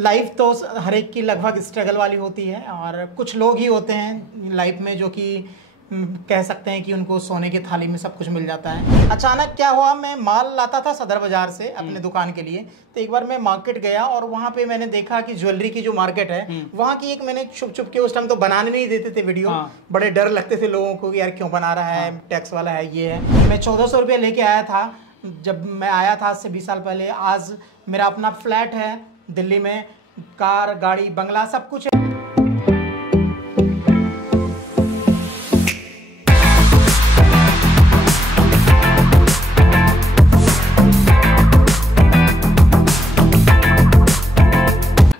Life तो हर एक की लगभग स्ट्रगल वाली होती है और कुछ लोग ही होते हैं लाइफ में जो कि कह सकते हैं कि उनको सोने की थाली में सब कुछ मिल जाता है। अचानक क्या हुआ, मैं माल लाता था सदर बाजार से अपने दुकान के लिए। तो एक बार मैं मार्केट गया और वहाँ पे मैंने देखा कि ज्वेलरी की जो मार्केट है वहाँ की एक मैंने छुप छुप के, उस टाइम तो बनाने नहीं देते थे वीडियो। बड़े डर लगते थे लोगों को कि यार क्यों बना रहा है, टैक्स वाला है ये है। मैं 1400 रुपये लेके आया था जब मैं आया था आज से 20 साल पहले। आज मेरा अपना फ्लैट है दिल्ली में, कार गाड़ी बंगला सब कुछ है।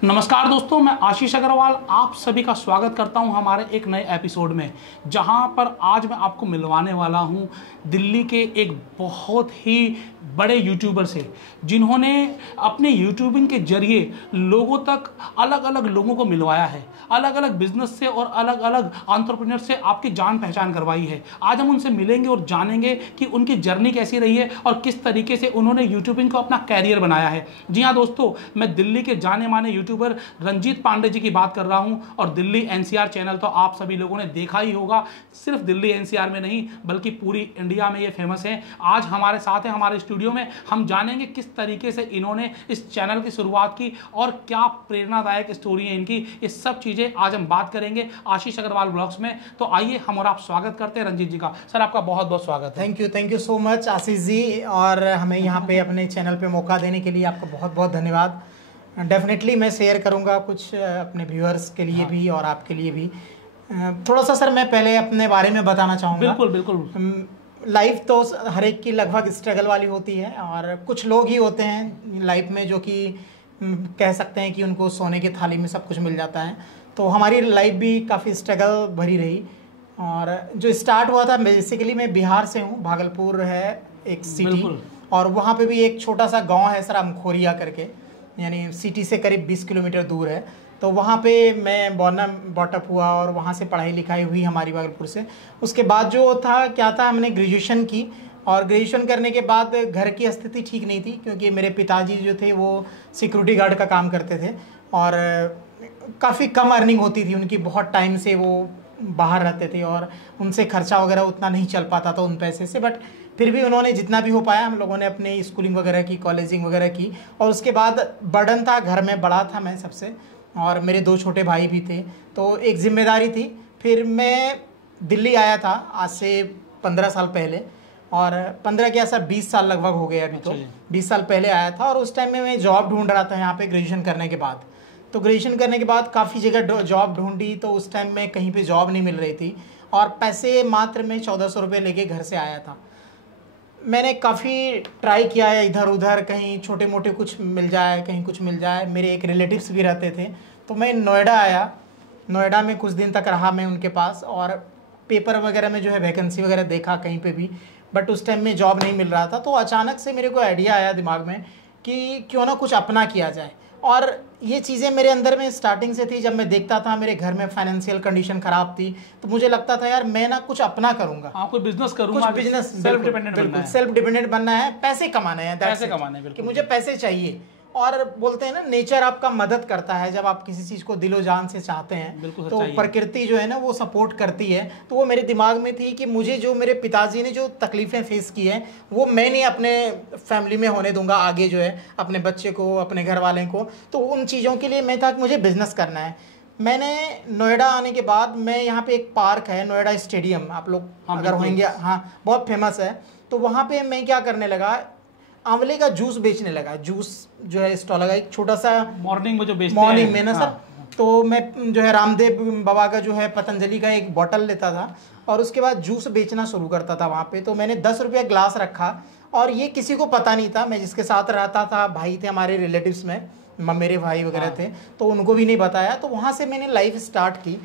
नमस्कार दोस्तों, मैं आशीष अग्रवाल आप सभी का स्वागत करता हूं हमारे एक नए एपिसोड में, जहां पर आज मैं आपको मिलवाने वाला हूं दिल्ली के एक बहुत ही बड़े यूट्यूबर से, जिन्होंने अपने यूट्यूबिंग के जरिए लोगों तक अलग अलग लोगों को मिलवाया है, अलग अलग बिजनेस से और अलग अलग एंटरप्रेन्योर से आपकी जान पहचान करवाई है। आज हम उनसे मिलेंगे और जानेंगे कि उनकी जर्नी कैसी रही है और किस तरीके से उन्होंने यूट्यूबिंग को अपना कैरियर बनाया है। जी हाँ दोस्तों, मैं दिल्ली के जाने माने यूट्यूबर रंजीत पांडे जी की बात कर रहा हूं। और दिल्ली एनसीआर चैनल तो आप सभी लोगों ने देखा ही होगा, सिर्फ दिल्ली एनसीआर में नहीं बल्कि पूरी इंडिया में ये फेमस है। आज हमारे साथ है हमारे स्टूडियो में, हम जानेंगे किस तरीके से इन्होंने इस चैनल की शुरुआत की और क्या प्रेरणादायक स्टोरी है इनकी। ये सब चीजें आज हम बात करेंगे आशीष अग्रवाल ब्लॉग्स में। तो आइए हम और आप स्वागत करते हैं रंजीत जी का। सर आपका बहुत बहुत स्वागत है। Thank you so much Ashish ji, और हमें यहाँ पे अपने चैनल पे मौका देने के लिए आपका बहुत बहुत धन्यवाद। डेफिनेटली मैं शेयर करूँगा कुछ अपने व्यूअर्स के लिए भी और आपके लिए भी। थोड़ा सा सर मैं पहले अपने बारे में बताना चाहूँगा। बिल्कुल बिल्कुल। लाइफ तो हर एक की लगभग स्ट्रगल वाली होती है और कुछ लोग ही होते हैं लाइफ में जो कि कह सकते हैं कि उनको सोने की थाली में सब कुछ मिल जाता है। तो हमारी लाइफ भी काफ़ी स्ट्रगल भरी रही। और जो स्टार्ट हुआ था, बेसिकली मैं बिहार से हूँ, भागलपुर है एक सिटी, और वहाँ पे भी एक छोटा सा गांव है सरामखोरिया करके, यानी सिटी से करीब 20 किलोमीटर दूर है। तो वहाँ पे मैं बॉटअप हुआ और वहाँ से पढ़ाई लिखाई हुई हमारी भागलपुर से। उसके बाद जो था क्या था, हमने ग्रेजुएशन की, और ग्रेजुएशन करने के बाद घर की स्थिति ठीक नहीं थी क्योंकि मेरे पिताजी जो थे वो सिक्योरिटी गार्ड का काम करते थे और काफ़ी कम अर्निंग होती थी उनकी। बहुत टाइम से वो बाहर रहते थे और उनसे खर्चा वगैरह उतना नहीं चल पाता था उन पैसे से। बट फिर भी उन्होंने जितना भी हो पाया, हम लोगों ने अपनी स्कूलिंग वगैरह की, कॉलेजिंग वगैरह की। और उसके बाद बर्डन था, घर में बड़ा था मैं सबसे, और मेरे 2 छोटे भाई भी थे, तो एक जिम्मेदारी थी। फिर मैं दिल्ली आया था आज से 15 साल पहले, और 15 क्या सर 20 साल लगभग हो गए अभी। तो 20 साल पहले आया था और उस टाइम में मैं जॉब ढूंढ रहा था यहाँ पे ग्रेजुएशन करने के बाद। तो ग्रेजुएशन करने के बाद काफ़ी जगह जॉब ढूंढी, तो उस टाइम में कहीं पे जॉब नहीं मिल रही थी और पैसे मात्र में 1400 रुपये लेके घर से आया था। मैंने काफ़ी ट्राई किया है इधर उधर, कहीं छोटे मोटे कुछ मिल जाए, कहीं कुछ मिल जाए। मेरे एक रिलेटिव्स भी रहते थे, तो मैं नोएडा आया। नोएडा में कुछ दिन तक रहा मैं उनके पास, और पेपर वगैरह में जो है वैकेंसी वगैरह देखा कहीं पे भी, बट उस टाइम में जॉब नहीं मिल रहा था। तो अचानक से मेरे को आइडिया आया दिमाग में कि क्यों ना कुछ अपना किया जाए। और ये चीज़ें मेरे अंदर में स्टार्टिंग से थी। जब मैं देखता था मेरे घर में फाइनेंशियल कंडीशन ख़राब थी, तो मुझे लगता था यार मैं ना कुछ अपना करूँगा, कोई बिजनेस करूँगा, कुछ business, self dependent, self dependent बनना है, पैसे कमाने हैं, पैसे कमाने कि मुझे पैसे चाहिए। और बोलते हैं ना, नेचर आपका मदद करता है जब आप किसी चीज़ को दिलो जान से चाहते हैं, तो प्रकृति जो है ना वो सपोर्ट करती है। तो वो मेरे दिमाग में थी कि मुझे जो मेरे पिताजी ने जो तकलीफ़ें फेस की हैं वो मैं नहीं अपने फैमिली में होने दूंगा आगे, जो है अपने बच्चे को, अपने घर वाले को। तो उन चीज़ों के लिए मैं था कि मुझे बिजनेस करना है। मैंने नोएडा आने के बाद, मैं यहाँ पे एक पार्क है नोएडा स्टेडियम, आप लोग अगर होंगे, हाँ बहुत फेमस है। तो वहाँ पे मैं क्या करने लगा, आंवले का जूस बेचने लगा। जूस जो है स्टॉल लगा, एक छोटा सा मॉर्निंग में जो बेचते हैं, मॉर्निंग में ना सर। तो मैं जो है रामदेव बाबा का जो है पतंजलि का एक बॉटल लेता था और उसके बाद जूस बेचना शुरू करता था वहाँ पे। तो मैंने 10 रुपया ग्लास रखा और ये किसी को पता नहीं था। मैं जिसके साथ रहता था, भाई थे हमारे रिलेटिव्स में, मेरे भाई वगैरह थे, तो उनको भी नहीं बताया। तो वहाँ से मैंने लाइफ स्टार्ट की।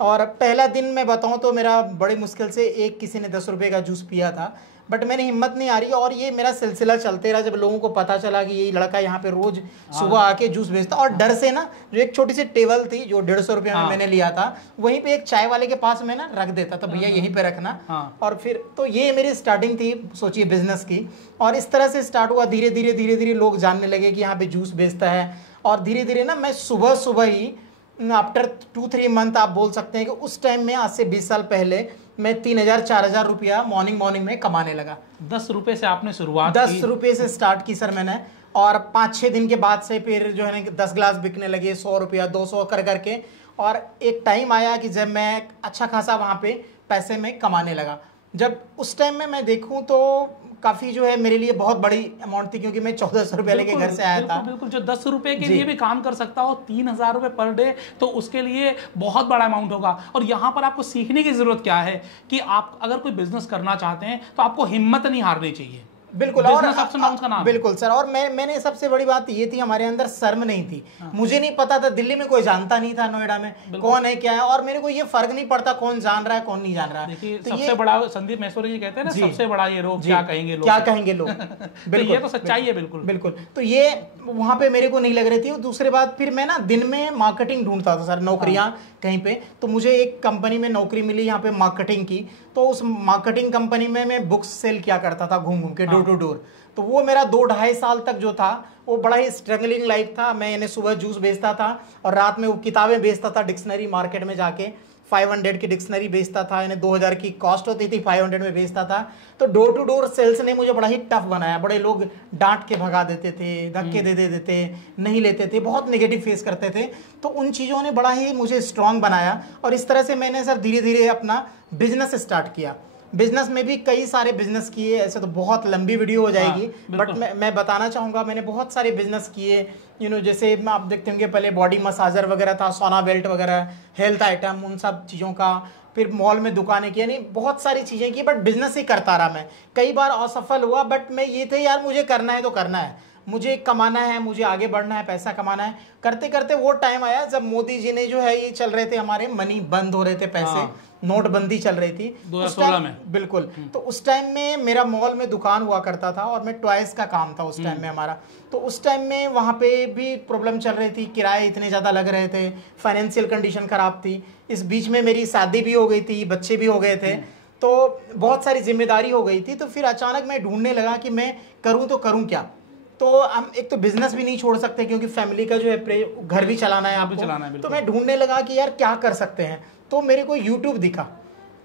और पहला दिन मैं बताऊँ तो मेरा बड़ी मुश्किल से एक किसी ने 10 रुपये का जूस पिया था, बट मैंने हिम्मत नहीं आ रही। और ये मेरा सिलसिला चलते रहा। जब लोगों को पता चला कि ये लड़का यहाँ पे रोज सुबह आके जूस बेचता, और डर से ना, जो एक छोटी सी टेबल थी जो 150 रुपये में मैंने लिया था, वहीं पे एक चाय वाले के पास में ना रख देता था, भैया यहीं पे रखना। और फिर तो ये मेरी स्टार्टिंग थी, सोचिए बिजनेस की। और इस तरह से स्टार्ट हुआ। धीरे धीरे लोग जानने लगे कि यहाँ पे जूस बेचता है। और धीरे धीरे ना मैं सुबह सुबह ही आफ्टर 2-3 मंथ आप बोल सकते हैं कि उस टाइम में आज से 20 साल पहले मैं 3,000-4,000 रुपया मॉर्निंग में कमाने लगा। 10 रुपए से आपने शुरुआत 10 रुपये से स्टार्ट की सर मैंने, और 5-6 दिन के बाद से फिर जो है ना 10 ग्लास बिकने लगे, 100 रुपया 200 कर करके, और एक टाइम आया कि जब मैं अच्छा खासा वहाँ पे पैसे में कमाने लगा। जब उस टाइम में मैं देखूँ तो काफ़ी जो है मेरे लिए बहुत बड़ी अमाउंट थी, क्योंकि मैं 1,400 रुपये लेके घर से आया था। बिल्कुल, जो 10 रुपए के लिए भी काम कर सकता हो 3,000 रुपये पर डे, तो उसके लिए बहुत बड़ा अमाउंट होगा। और यहाँ पर आपको सीखने की जरूरत क्या है कि आप अगर कोई बिजनेस करना चाहते हैं तो आपको हिम्मत नहीं हारनी चाहिए। बिल्कुल, और बिल्कुल सर, और मैंने सबसे बड़ी बात ये थी, हमारे अंदर शर्म नहीं थी। मुझे नहीं पता था, दिल्ली में कोई जानता नहीं था नोएडा में कौन है क्या है, और मेरे को ये फर्क नहीं पड़ता कौन जान रहा है कौन नहीं जान रहा है। तो सबसे बड़ा संदीप महेश्वरी जी कहते हैं ना, सबसे बड़ा ये रोग क्या कहेंगे लोग, क्या कहेंगे लोग। बिल्कुल, ये तो सच्चाई है। बिल्कुल बिल्कुल, तो ये वहां पे मेरे को नहीं लग रही थी। दूसरी बात, फिर मैं ना दिन में मार्केटिंग ढूंढता था सर, नौकरियां कहीं पे। तो मुझे एक कंपनी में नौकरी मिली यहाँ पे मार्केटिंग की। तो उस मार्केटिंग कंपनी में मैं बुक्स सेल किया करता था घूम घूम के, डोर टू डोर। तो वो मेरा 2-2.5 साल तक जो था वो बड़ा ही स्ट्रगलिंग लाइफ था। मैं यानी सुबह जूस बेचता था और रात में वो किताबें बेचता था, डिक्शनरी मार्केट में जाके 500 की डिक्शनरी बेचता था, यानी 2,000 की कॉस्ट होती थी, 500 में बेचता था। तो डोर टू डोर सेल्स ने मुझे बड़ा ही टफ बनाया। बड़े लोग डांट के भगा देते थे, धक्के दे देते, नहीं लेते थे, बहुत नेगेटिव फेस करते थे। तो उन चीज़ों ने बड़ा ही मुझे स्ट्रांग बनाया, और इस तरह से मैंने सर धीरे धीरे अपना बिजनेस स्टार्ट किया। बिजनेस में भी कई सारे बिजनेस किए, ऐसे तो बहुत लंबी वीडियो हो जाएगी, बट मैं बताना चाहूँगा मैंने बहुत सारे बिजनेस किए। जैसे आप देखते होंगे पहले बॉडी मसाजर वगैरह था, सोना बेल्ट वगैरह, हेल्थ आइटम, उन सब चीज़ों का। फिर मॉल में दुकानें की, यानी बहुत सारी चीज़ें की, बट बिजनेस ही करता रहा मैं। कई बार असफल हुआ, बट मैं ये थे यार मुझे करना है तो करना है, मुझे कमाना है, मुझे आगे बढ़ना है, पैसा कमाना है। करते करते वो टाइम आया जब मोदी जी ने जो है ये चल रहे थे हमारे मनी बंद हो रहे थे, पैसे नोटबंदी चल रही थी 2016 में। बिल्कुल, तो उस टाइम में मेरा मॉल में दुकान हुआ करता था और मैं टॉयज का काम था उस टाइम में हमारा। तो उस टाइम में वहाँ पे भी प्रॉब्लम चल रही थी, किराए इतने ज़्यादा लग रहे थे, फाइनेंशियल कंडीशन ख़राब थी। इस बीच में मेरी शादी भी हो गई थी, बच्चे भी हो गए थे, तो बहुत सारी जिम्मेदारी हो गई थी। तो फिर अचानक मैं ढूंढने लगा कि मैं करूँ तो करूँ क्या। तो हम एक तो बिजनेस भी नहीं छोड़ सकते, क्योंकि फैमिली का जो है घर भी चलाना है आपको। तो मैं ढूंढने लगा कि यार क्या कर सकते हैं। तो मेरे को YouTube दिखा,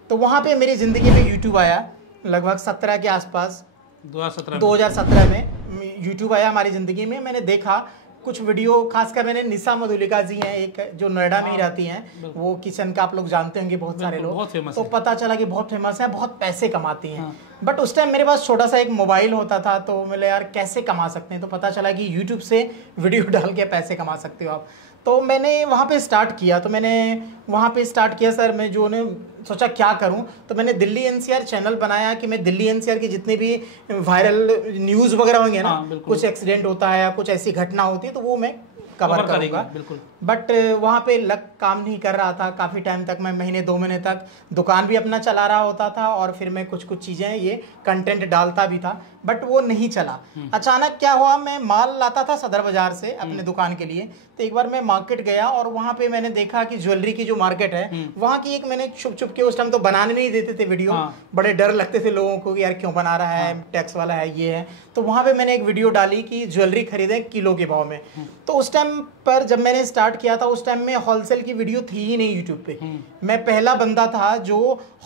तो वहाँ पे मेरी ज़िंदगी में YouTube आया लगभग 17 के आसपास, 2017 में YouTube आया हमारी ज़िंदगी में। मैंने देखा कुछ वीडियो, खासकर मैंने निशा मधुलिका जी हैं एक, जो नोएडा में ही रहती हैं, वो किचन का आप लोग जानते होंगे बहुत सारे लोग, तो पता चला कि बहुत फेमस है, बहुत पैसे कमाती हैं। बट उस टाइम मेरे पास छोटा सा एक मोबाइल होता था, तो मैंने यार कैसे कमा सकते हैं, तो पता चला कि YouTube से वीडियो डाल के पैसे कमा सकते हो आप। तो मैंने वहाँ पे स्टार्ट किया। तो मैंने वहाँ पे स्टार्ट किया सर, मैं जो ने सोचा क्या करूँ, तो मैंने दिल्ली NCR चैनल बनाया कि मैं दिल्ली NCR की जितने भी वायरल न्यूज़ वगैरह होंगे ना, कुछ एक्सीडेंट होता है या कुछ ऐसी घटना होती है, तो वो मैं कवर करूँगा। बिल्कुल। बट वहाँ पे लक काम नहीं कर रहा था काफ़ी टाइम तक। मैं महीने 2 महीने तक दुकान भी अपना चला रहा होता था, और फिर मैं कुछ चीज़ें ये कंटेंट डालता भी था, बट वो नहीं चला। अचानक क्या हुआ, मैं माल लाता था सदर बाजार से अपने दुकान के लिए। तो एक बार मैं मार्केट गया और वहाँ पे मैंने देखा कि ज्वेलरी की जो मार्केट है वहाँ की एक, मैंने छुप छुप के, उस टाइम तो बनाने नहीं देते थे वीडियो, बड़े डर लगते थे लोगों को कि यार क्यों बना रहा है, टैक्स वाला है, ये है। तो वहाँ पे मैंने एक वीडियो डाली कि ज्वेलरी खरीदें किलो के भाव में। तो उस टाइम पर जब मैंने स्टार्ट किया था, उस टाइम में होलसेल की वीडियो थी ही नहीं यूट्यूब पे। मैं पहला बंदा था जो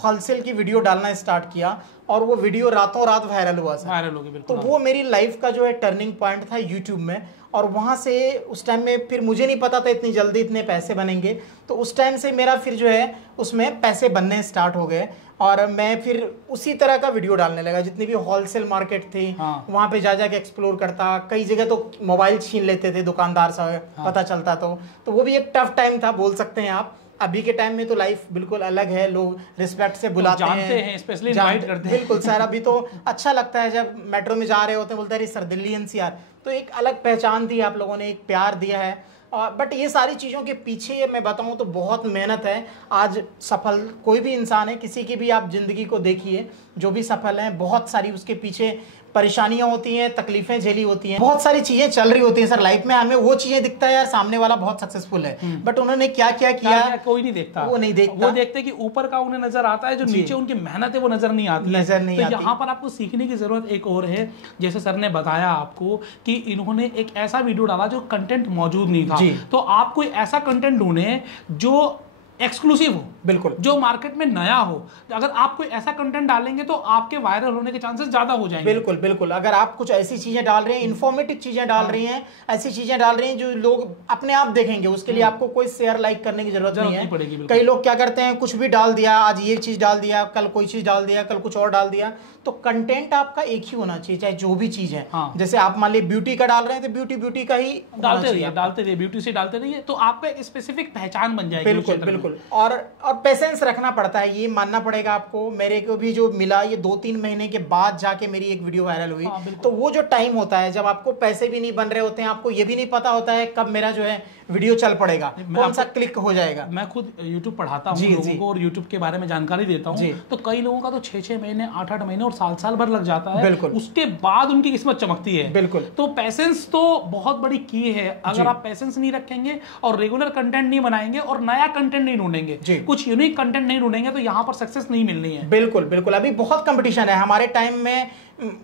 होलसेल की वीडियो डालना स्टार्ट किया, और वो वीडियो रातों रात वायरल हुआ सर। वायरल हो गई, तो वो मेरी लाइफ का जो है टर्निंग पॉइंट था यूट्यूब में। और वहाँ से उस टाइम में फिर मुझे नहीं पता था इतनी जल्दी इतने पैसे बनेंगे। तो उस टाइम से मेरा फिर जो है उसमें पैसे बनने स्टार्ट हो गए, और मैं फिर उसी तरह का वीडियो डालने लगा। जितनी भी होलसेल मार्केट थी वहाँ पे जा के एक्सप्लोर करता। कई जगह तो मोबाइल छीन लेते थे दुकानदार से, पता चलता। तो वो भी एक टफ टाइम था बोल सकते हैं आप। अभी के टाइम में तो लाइफ बिल्कुल अलग है, लोग रिस्पेक्ट से बुलाते हैं, स्पेशली इनवाइट करते हैं। बिल्कुल सर, अभी तो अच्छा लगता है जब मेट्रो में जा रहे होते हैं, बोलते हैं सर दिल्ली NCR, तो एक अलग पहचान दी आप लोगों ने, एक प्यार दिया है। बट ये सारी चीज़ों के पीछे मैं बताऊं तो बहुत मेहनत है। आज सफल कोई भी इंसान है, किसी की भी आप ज़िंदगी को देखिए, जो भी सफल हैं, बहुत सारी उसके पीछे परेशानियां होती हैं, तकलीफें झेली होती हैं, बहुत सारी चीजें चल रही होती हैं सर लाइफ में। हमें वो चीजें दिखता है यार सामने वाला बहुत सक्सेसफुल है, बट उन्होंने क्या क्या किया कोई नहीं देखता, वो नहीं देखता। वो देखते कि ऊपर का उन्हें नजर आता है, जो नीचे उनकी मेहनत है वो नजर नहीं आती। तो यहाँ पर आपको सीखने की जरूरत एक और है। जैसे सर ने बताया आपको कि इन्होंने एक ऐसा वीडियो डाला जो कंटेंट मौजूद नहीं था, तो आप कोई ऐसा कंटेंट ढूंढे जो एक्सक्लूसिव हो, बिल्कुल, जो मार्केट में नया हो। अगर आप कोई ऐसा कंटेंट डालेंगे तो आपके वायरल होने के चांसेस ज्यादा हो जाएंगे। बिल्कुल बिल्कुल। अगर आप कुछ ऐसी चीजें डाल रहे हैं, इन्फॉर्मेटिव चीजें डाल रही हैं, ऐसी चीजें डाल रही हैं जो लोग अपने आप देखेंगे, उसके लिए आपको कोई शेयर लाइक करने की जरूरत नहीं है। कई लोग क्या करते हैं, कुछ भी डाल दिया, आज ये चीज डाल दिया, कल कोई चीज डाल दिया, कल कुछ और डाल दिया। तो कंटेंट आपका एक ही होना चाहिए, चाहे जो भी चीज है। जैसे आप मान लीजिए ब्यूटी का डाल रहे हैं तो ब्यूटी का ही डालते रहिए, ब्यूटी से डालते रहिए, तो आपका एक स्पेसिफिक पहचान बन जाएगी। बिल्कुल बिल्कुल। और पेशेंस रखना पड़ता है, ये मानना पड़ेगा आपको। मेरे को भी जो मिला, ये 2-3 महीने के बाद जाके मेरी एक वीडियो वायरल हुई। तो वो जो टाइम होता है जब आपको पैसे भी नहीं बन रहे होते हैं, आपको ये भी नहीं पता होता है कब मेरा जो है वीडियो चल पड़ेगा, कौन सा क्लिक हो जाएगा। मैं खुद YouTube पढ़ाता हूँ लोगों को और YouTube के बारे में जानकारी देता हूँ, तो कई लोगों का तो 6-6 महीने, 8-8 महीने और साल भर लग जाता है, उसके बाद उनकी किस्मत चमकती है। बिल्कुल। तो पेशेंस तो बहुत बड़ी की है। अगर आप पेशेंस नहीं रखेंगे और रेगुलर कंटेंट नहीं बनाएंगे और नया कंटेंट नहीं ढूंढेंगे, कुछ यूनिक कंटेंट नहीं ढूंढेंगे, तो यहाँ पर सक्सेस नहीं मिलनी है। बिल्कुल बिल्कुल। अभी बहुत कंपटीशन है हमारे टाइम में,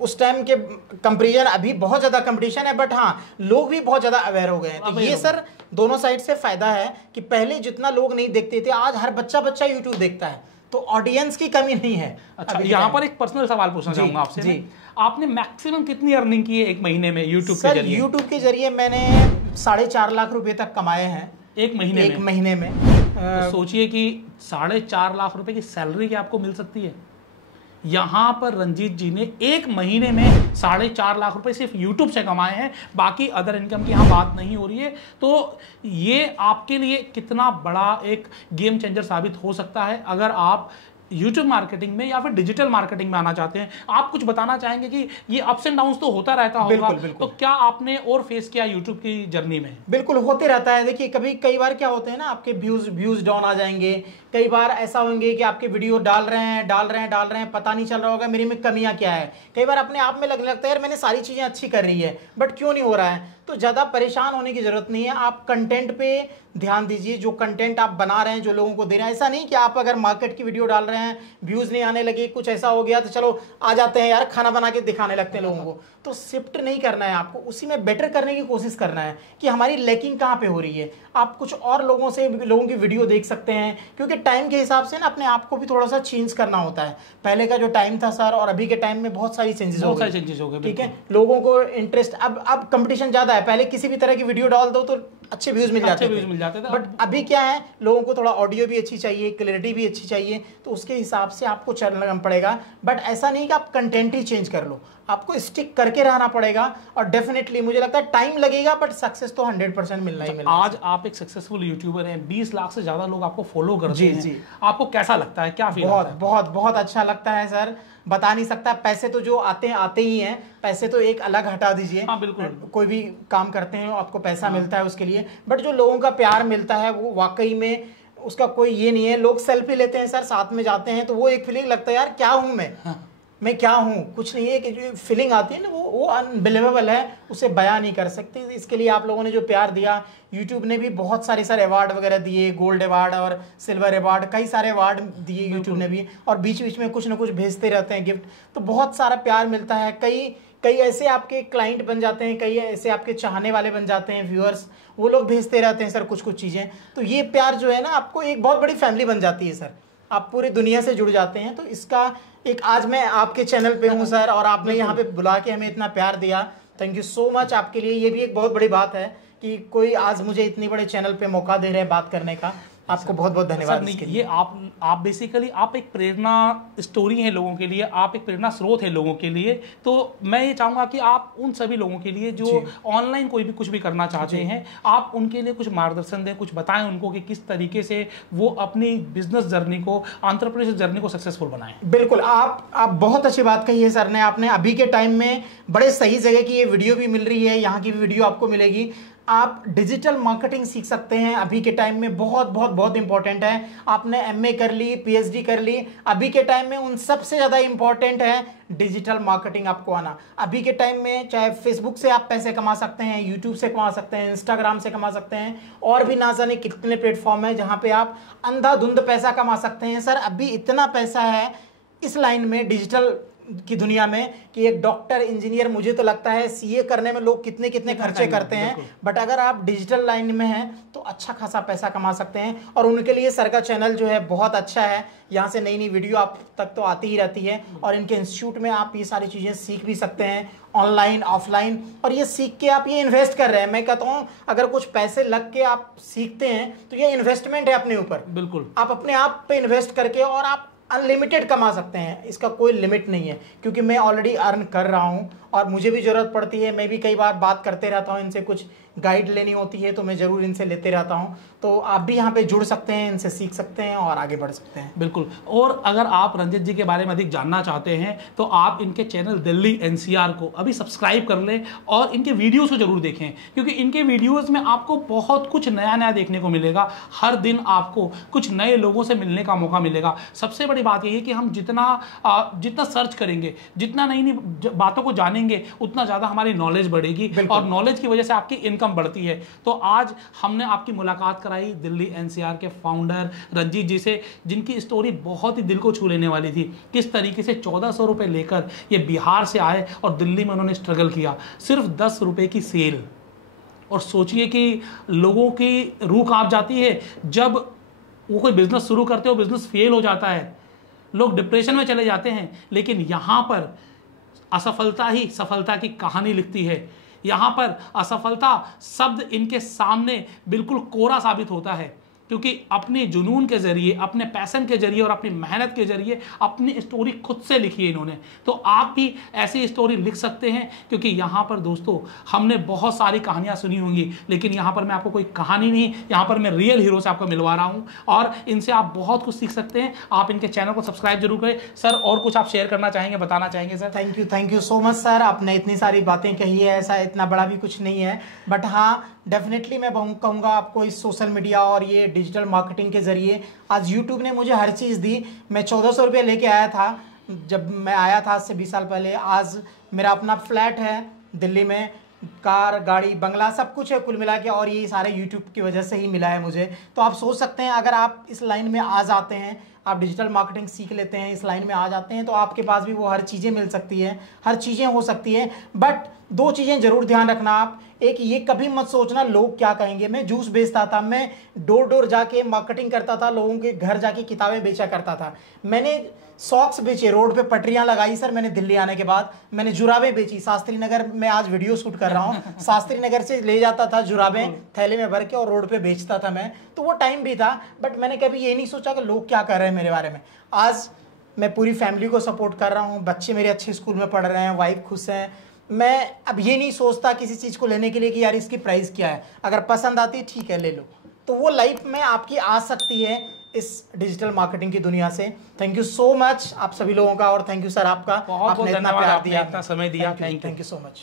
उस टाइम के कंपैरिजन अभी बहुत ज्यादा कंपटीशन है, बट हाँ लोग भी बहुत ज्यादा अवेयर हो गए हैं। तो ये सर दोनों साइड से फायदा है कि पहले जितना लोग नहीं देखते थे, आज हर बच्चा यूट्यूब देखता है, तो ऑडियंस की कमी नहीं है। अच्छा, यहाँ पर एक पर्सनल सवाल पूछना चाहूंगा आपसे। जी, आपने मैक्सिमम कितनी अर्निंग की है एक महीने में यूट्यूब के जरिए? यूट्यूब के जरिए मैंने 4.5 लाख रुपए तक कमाए हैं एक महीने में। तो सोचिए कि 4.5 लाख रुपए की सैलरी क्या आपको मिल सकती है। यहाँ पर रंजीत जी ने एक महीने में 4.5 लाख रुपए सिर्फ YouTube से कमाए हैं, बाकी अदर इनकम की यहाँ बात नहीं हो रही है। तो ये आपके लिए कितना बड़ा एक गेम चेंजर साबित हो सकता है अगर आप YouTube मार्केटिंग में या फिर डिजिटल मार्केटिंग में आना चाहते हैं। आप कुछ बताना चाहेंगे कि ये अप्स एंड डाउन्स तो होता रहता होगा, तो क्या आपने और फेस किया YouTube की जर्नी में? बिल्कुल होते रहता है। देखिए कई बार क्या होते हैं ना, आपके व्यूज डाउन आ जाएंगे। कई बार ऐसा होंगे कि आपके वीडियो डाल रहे हैं, पता नहीं चल रहा होगा मेरे में कमियां क्या है। कई बार अपने आप में लगने लगता है यार मैंने सारी चीजें अच्छी कर रही है, बट क्यों नहीं हो रहा है। तो ज्यादा परेशान होने की जरूरत नहीं है। आप कंटेंट पे ध्यान दीजिए, जो कंटेंट आप बना रहे हैं, जो लोगों को दे रहे हैं। ऐसा नहीं कि आप अगर मार्केट की वीडियो डाल रहे हैं, व्यूज नहीं आने लगे, कुछ ऐसा हो गया तो चलो आ जाते हैं यार खाना बना के दिखाने लगते हैं लोगों को। तो शिफ्ट नहीं करना है आपको, उसी में बेटर करने की कोशिश करना है कि हमारी लैकिंग कहाँ पे हो रही है। आप कुछ और लोगों की वीडियो देख सकते हैं, क्योंकि टाइम के हिसाब से ना अपने आप को भी थोड़ा सा चेंज करना होता है। पहले का जो टाइम था सर और अभी के टाइम में बहुत सारी चेंजेस हो गए। ठीक है, लोगों को इंटरेस्ट, अब कंपटीशन ज्यादा है। पहले किसी भी तरह की वीडियो डाल दो तो अच्छे व्यूज मिल जाते थे, बट अभी क्या है, लोगों को थोड़ा ऑडियो भी अच्छी चाहिए, क्लैरिटी भी अच्छी चाहिए, तो उसके हिसाब से आपको चलना पड़ेगा। बट ऐसा नहीं कि आप कंटेंट ही चेंज कर लो, आपको स्टिक करके रहना पड़ेगा। और डेफिनेटली मुझे लगता है टाइम लगेगा, बट सक्सेस तो 100% मिलना ही मिलना। आज आप एक सक्सेसफुल यूट्यूबर हैं, 20 लाख से ज्यादा लोग आपको फॉलो करते हैं। जी। आपको कैसा लगता है, क्या फील होता है? बहुत अच्छा लगता है सर, बता नहीं सकता। पैसे तो जो आते ही हैं, पैसे तो एक अलग हटा दीजिए। हाँ, बिल्कुल। कोई भी काम करते हैं आपको पैसा मिलता है उसके लिए, बट जो लोगों का प्यार मिलता है वो वाकई में उसका कोई ये नहीं है। लोग सेल्फी लेते हैं सर, साथ में जाते हैं, तो वो एक फीलिंग लगता है यार क्या हूं मैं क्या हूँ, कुछ नहीं है कि जो फीलिंग आती है ना वो अनबिलीवेबल है, उसे बयां नहीं कर सकते। इसके लिए आप लोगों ने जो प्यार दिया, यूट्यूब ने भी बहुत सारे अवार्ड वगैरह दिए, गोल्ड अवार्ड और सिल्वर अवार्ड, कई सारे अवार्ड दिए यूट्यूब ने भी, और बीच बीच में कुछ ना कुछ भेजते रहते हैं गिफ्ट, तो बहुत सारा प्यार मिलता है। कई ऐसे आपके क्लाइंट बन जाते हैं, कई ऐसे आपके चाहने वाले बन जाते हैं, व्यूअर्स, वो लोग भेजते रहते हैं सर कुछ चीज़ें। तो ये प्यार जो है ना, आपको एक बहुत बड़ी फैमिली बन जाती है सर, आप पूरी दुनिया से जुड़ जाते हैं। तो इसका एक, आज मैं आपके चैनल पे हूँ सर, और आपने यहाँ पे बुला के हमें इतना प्यार दिया, थैंक यू सो मच आपके लिए। ये भी एक बहुत बड़ी बात है कि कोई आज मुझे इतने बड़े चैनल पे मौका दे रहे हैं बात करने का। आपको बहुत बहुत धन्यवाद। ये आप बेसिकली आप एक प्रेरणा स्टोरी है लोगों के लिए, आप एक प्रेरणा स्रोत है लोगों के लिए। तो मैं ये चाहूँगा कि आप उन सभी लोगों के लिए जो ऑनलाइन कोई भी कुछ भी करना चाहते हैं, आप उनके लिए कुछ मार्गदर्शन दें, कुछ बताएं उनको कि किस तरीके से वो अपनी बिजनेस जर्नी को, एंटरप्रेन्योरशिप जर्नी को सक्सेसफुल बनाएं। बिल्कुल, आप बहुत अच्छी बात कही है सर ने। आपने अभी के टाइम में बड़े सही जगह की ये वीडियो भी मिल रही है, यहाँ की भी वीडियो आपको मिलेगी। आप डिजिटल मार्केटिंग सीख सकते हैं। अभी के टाइम में बहुत बहुत बहुत इंपॉर्टेंट है। आपने एमए कर ली, पीएचडी कर ली, अभी के टाइम में उन सबसे ज़्यादा इंपॉर्टेंट है डिजिटल मार्केटिंग आपको आना। अभी के टाइम में चाहे फेसबुक से आप पैसे कमा सकते हैं, यूट्यूब से कमा सकते हैं, इंस्टाग्राम से कमा सकते हैं, और भी ना जाने कितने प्लेटफॉर्म है जहाँ पे आप अंधाधुंध पैसा कमा सकते हैं। सर अभी इतना पैसा है इस लाइन में, डिजिटल की दुनिया में, कि एक डॉक्टर, इंजीनियर, मुझे तो लगता है सीए करने में लोग कितने कितने खर्चे करते हैं, बट अगर आप डिजिटल लाइन में हैं तो अच्छा खासा पैसा कमा सकते हैं। और उनके लिए सर का चैनल जो है बहुत अच्छा है, यहाँ से नई नई वीडियो आप तक तो आती ही रहती है, और इनके इंस्टीट्यूट में आप ये सारी चीज़ें सीख भी सकते हैं, ऑनलाइन ऑफलाइन। और ये सीख के आप ये इन्वेस्ट कर रहे हैं। मैं कहता हूँ अगर कुछ पैसे लग के आप सीखते हैं तो ये इन्वेस्टमेंट है अपने ऊपर। बिल्कुल, आप अपने आप पे इन्वेस्ट करके और आप अनलिमिटेड कमा सकते हैं, इसका कोई लिमिट नहीं है। क्योंकि मैं ऑलरेडी अर्न कर रहा हूँ और मुझे भी ज़रूरत पड़ती है, मैं भी कई बार बात करते रहता हूँ, इनसे कुछ गाइड लेनी होती है तो मैं ज़रूर इनसे लेते रहता हूँ। तो आप भी यहाँ पे जुड़ सकते हैं, इनसे सीख सकते हैं और आगे बढ़ सकते हैं। बिल्कुल। और अगर आप रंजित जी के बारे में अधिक जानना चाहते हैं तो आप इनके चैनल दिल्ली एनसीआर को अभी सब्सक्राइब कर लें और इनके वीडियोज़ को जरूर देखें, क्योंकि इनके वीडियोज़ में आपको बहुत कुछ नया नया देखने को मिलेगा। हर दिन आपको कुछ नए लोगों से मिलने का मौका मिलेगा। सबसे बड़ी बात यही है कि हम जितना सर्च करेंगे, जितना नई नई बातों को जानेंगे, उतना ज़्यादा हमारी नॉलेज बढ़ेगी, और नॉलेज की वजह से आपकी इनकम बढ़ती है। तो आज हमने आपकी मुलाकात कराई दिल्ली एनसीआर के फाउंडर रंजीत जी से, जिनकी स्टोरी बहुत ही दिल को छू लेने वाली थी। किस तरीके से 1400 रुपये लेकर ये बिहार से आए और दिल्ली में उन्होंने स्ट्रगल किया, सिर्फ 10 रुपये की सेल। और सोचिए कि लोगों की रूह कांप जाती है जब वो कोई बिजनेस शुरू करते हो, बिजनेस फेल हो जाता है, लोग डिप्रेशन में चले जाते हैं। लेकिन यहाँ पर असफलता ही सफलता की कहानी लिखती है। यहाँ पर असफलता शब्द इनके सामने बिल्कुल कोरा साबित होता है, क्योंकि अपने जुनून के जरिए, अपने पैशन के जरिए और अपनी मेहनत के जरिए अपनी स्टोरी खुद से लिखी है इन्होंने। तो आप भी ऐसी स्टोरी लिख सकते हैं, क्योंकि यहाँ पर दोस्तों हमने बहुत सारी कहानियाँ सुनी होंगी, लेकिन यहाँ पर मैं आपको कोई कहानी नहीं, यहाँ पर मैं रियल हीरो से आपको मिलवा रहा हूँ और इनसे आप बहुत कुछ सीख सकते हैं। आप इनके चैनल को सब्सक्राइब जरूर करें। सर और कुछ आप शेयर करना चाहेंगे, बताना चाहेंगे sir? Thank you so much sir, आपने इतनी सारी बातें कही है, ऐसा इतना बड़ा भी कुछ नहीं है, बट हाँ डेफिनेटली मैं कहूँगा आपको इस सोशल मीडिया और ये डिजिटल मार्केटिंग के ज़रिए आज यूट्यूब ने मुझे हर चीज़ दी। मैं 1400 रुपये लेके आया था जब मैं आया था आज से 20 साल पहले। आज मेरा अपना फ्लैट है दिल्ली में, कार, गाड़ी, बंगला, सब कुछ है कुल मिला के, और ये सारे यूट्यूब की वजह से ही मिला है मुझे। तो आप सोच सकते हैं अगर आप इस लाइन में आ जाते हैं, आप डिजिटल मार्केटिंग सीख लेते हैं, इस लाइन में आ जाते हैं, तो आपके पास भी वो हर चीज़ें मिल सकती है, हर चीज़ें हो सकती है। बट दो चीज़ें ज़रूर ध्यान रखना आप। एक, ये कभी मत सोचना लोग क्या कहेंगे। मैं जूस बेचता था, मैं डोर डोर जाके मार्केटिंग करता था, लोगों के घर जाके किताबें बेचा करता था, मैंने सॉक्स बेचे, रोड पे पटरियां लगाई सर मैंने दिल्ली आने के बाद, मैंने जुराबें बेची। शास्त्री नगर में आज वीडियो शूट कर रहा हूँ, शास्त्री नगर से ले जाता था जुराबें थैले में भर के और रोड पे बेचता था मैं। तो वो टाइम भी था, बट मैंने कभी ये नहीं सोचा कि लोग क्या कर रहे हैं मेरे बारे में। आज मैं पूरी फैमिली को सपोर्ट कर रहा हूँ, बच्चे मेरे अच्छे स्कूल में पढ़ रहे हैं, वाइफ खुश हैं। मैं अब ये नहीं सोचता किसी चीज़ को लेने के लिए कि यार इसकी प्राइस क्या है, अगर पसंद आती ठीक है ले लो। तो वो लाइफ में आपकी आ सकती है इस डिजिटल मार्केटिंग की दुनिया से। थैंक यू सो मच आप सभी लोगों का, और थैंक यू सर आपका, बहुत आपने इतना धन्यवाद, प्यार आपने दिया, इतना समय दिया। Thank you so much.